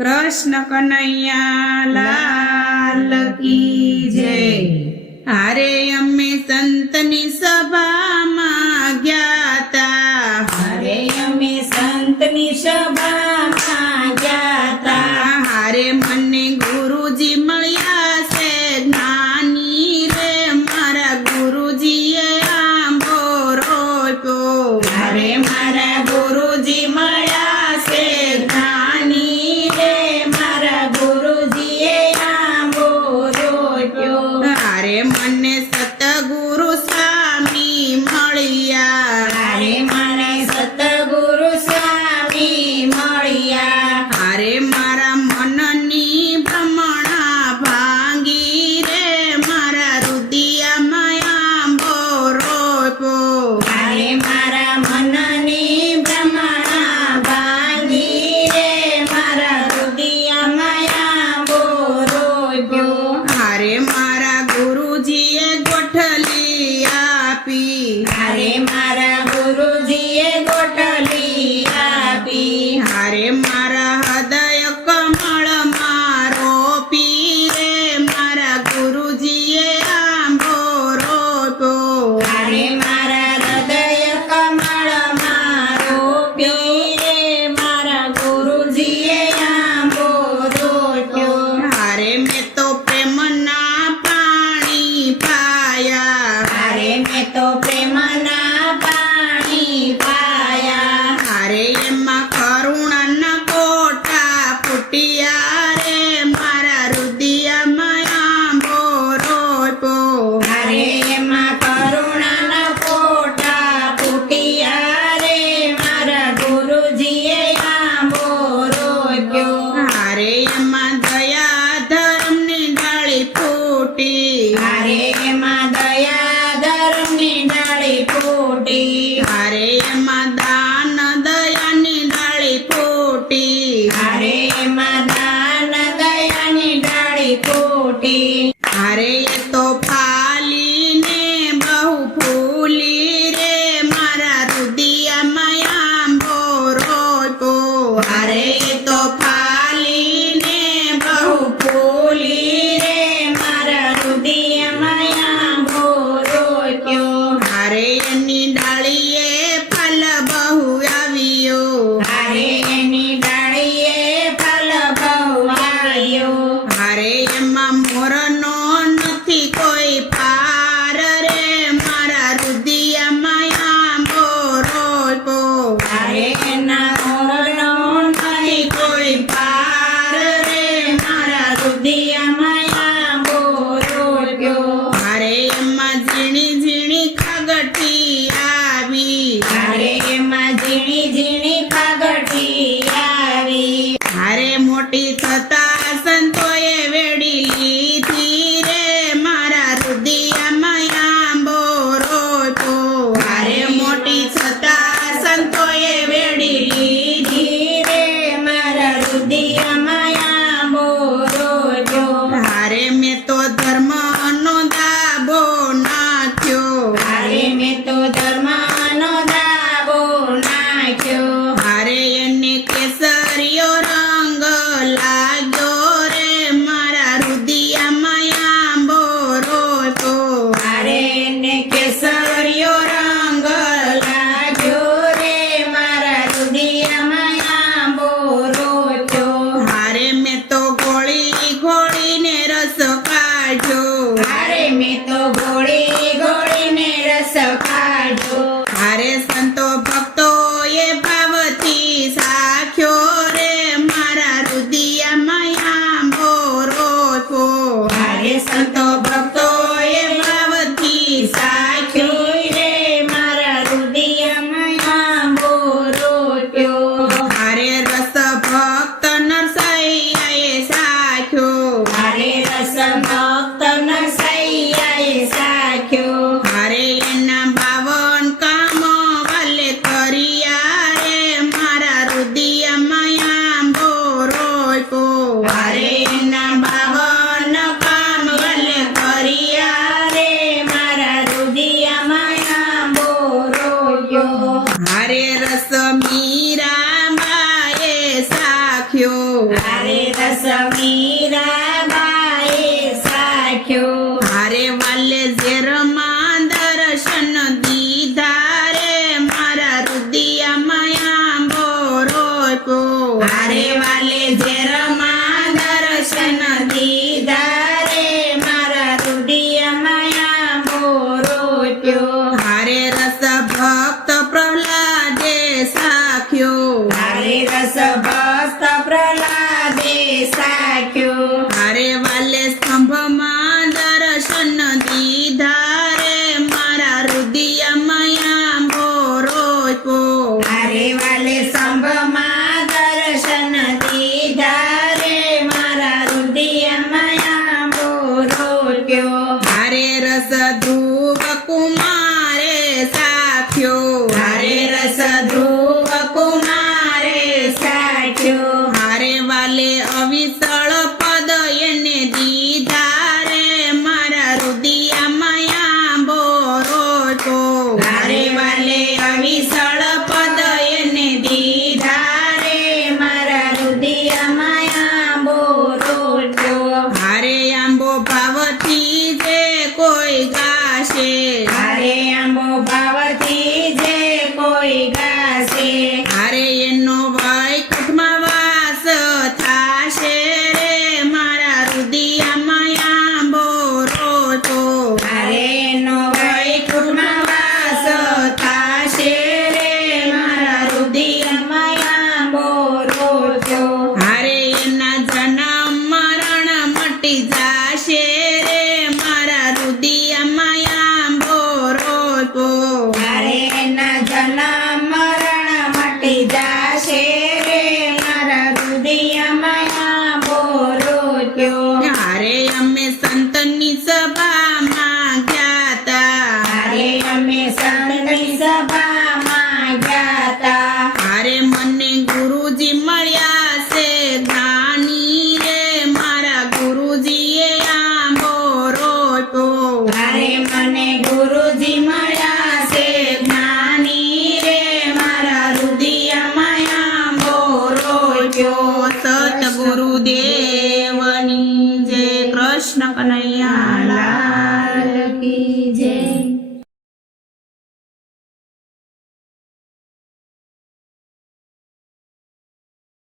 कृष्ण कन्हैया लाल की जय। हारे अम्मे संतनी सभा में ग्याता, हारे अमे संतनी सभा में ग्याता। हारे मने गुरुजी मळ्या से ज्ञानी रे, मारा गुरुजीए आंबो रोप्यो। हारे मारा गुरुजी मळ्या से ज्ञानी रे, मारा गुरुजीए आंबो रोप्यो। हारे मने सतगुरु स्वामी मळ्या, हारे मने सतगुरु स्वामी मळ्या। हारे मारा मननी भ्रमणा भांगी रे, मारा हृदयમાં आंबो रोप्यो। हारे मारा मननी भ्रमणा भांगी रे, मारा हृदयમાં आंबो रोप्यो। हारे मारा गुरुजीए गोठली आपी, हारे मारा गुरुजीए गोठली आपी। हारे मारा हृदय कमळમાં रोपी रे, मारा गुरुजीए आंबो रोप्यो। हारे मारा हृदय कमळમાં रोपी रे, मारा गुरुजीए आंबो रोप्यो। हारे मैं तो प्रेमना पाणी पाया, हारे मैं तो प्रेमना पाणी पाया। हारे एमा करुणाना कोटा फुटिया रे, मारा हृदयમાં आंबो रोप्यो। हारे एमा करुणाना कोटा फूटिया रे, मारा गुरुजीए आंबो रोप्यो। हारे एमा दया धर्मनी डाળી फूटी, हारे एमा दया धर्मनी डाળી फूटी। हारे एमा दान दयानी डाળી फूटी। हारे एमा दान दयानी डाળી फूटी। हारे ये तो फालीने बहु फूली रे, मारा हृदयમાં आंबो रोप्यो। हारे ये तो फालीने बहु फूली रे, मारा हृदयમાં आंबो रोप्यो। हारे एनी डाળીએ ફલ बहु આવ્યો। हारे एनी डाળીએ ફલ બહુ આવ્યો। हारे एमा મોરનો નથી કોઈ પાર રે, મારા હૃદયમાં આંબો રોપ્યો। હારે એના મોરનો નથી કોઈ પાર રે, મારા હૃદયમાં આંબો રોપ્યો। हारे एमा झीणी झीणी खागठी આવી, હારે એમાં ઝીણી ઝીણી કાગઠી આવી। हारे मोटी थता संतोए वेड़ी लीधी रे, मारा हृदयમાં आंबो रोप्यो। हारे मोटी थता संतोए वेड़ी લીધી રે, મારા હૃદયમાં આંબો રોપ્યો। हारे मैं तो धर्मનો દાબો નાખ્યો। હારે મેં તો ધર્મનો દાબો નાખ્યો। हारे એને કેસરીયો રંગ લાગ્યો રે, મારા હૃદયમાં આંબો રોપ્યો। હારે એને કેસરીયો રંગ લાગ્યો રે, મારા હૃદયમાં આંબો રોપ્યો। हारे હારે રસ મીરાબાઈએ સાખ્યો હારે વાલે ઝેરમાં દર્શન દીધા રે મારા રુદિયામાં આંબો રોપ્યો હારે વાલે ઝેરમાં દર્શન દીધા રે મારા રુદિયામાં આંબો રોપ્યો હારે રસ ભક્ત પ્રહલાદે સાખ્યો હારે રસ ભક્ત પ્રહલાદે સાખ્યો હારે વાલે સ્તંભમાં દર્શન દીધા રે મારા રુદિયામાં આંબો રોપ્યો હારે વાલે સંભમાં દર્શન દીધા રે મારા રુદિયામાં આંબો રોપ્યો હારે રસ ધ્રુવ કુમારે સાખ્યો હારે રસ ધ્રુવ કુમારે સાખ્યો હારે વાલે અવિસળ પદ એને દીધા રે મારા રુદિયામાં આંબો રોપ્યો હારે વાલે અવિસળ પદ એને દીધા રે મારા રુદિયામાં આંબો રોપ્યો હારે આંબો ભાવથી જે કોઈ ગાશે હારે આંબો ભાવથી જે કોઈ ગાશે હારે એનો વૈકુંઠમાં વાસ થાશે રે મારા રુદિયામાં આંબો રોપ્યો હારે નો વૈકુંઠમાં વાસ થાશે રે મારા રુદિયામાં આંબો રોપ્યો હારે એના જન્મ મરણ મટી જાશે રે મારા રુદિયામાં આંબો રોપ્યો હારે એના જન્મ મરણ મટી જાશે રે મારા રુદિયામાં આંબો રોપ્યો હારે અમે સંતની સભામાં ગયા તા હારે અમે સંતની સભામાં ગયા તા હારે મને ગુરુજી મળ્યા છે જ્ઞાની રે મારા ગુરુજીએ આંબો રોપ્યો હારે મને ગુરુજી મળ્યા છે જ્ઞાની રે મારા રુદિયામાં આંબો રોપ્યો સતગુરુદેવની જય કૃષ્ણ કનૈયા લાલ લાલ કી જય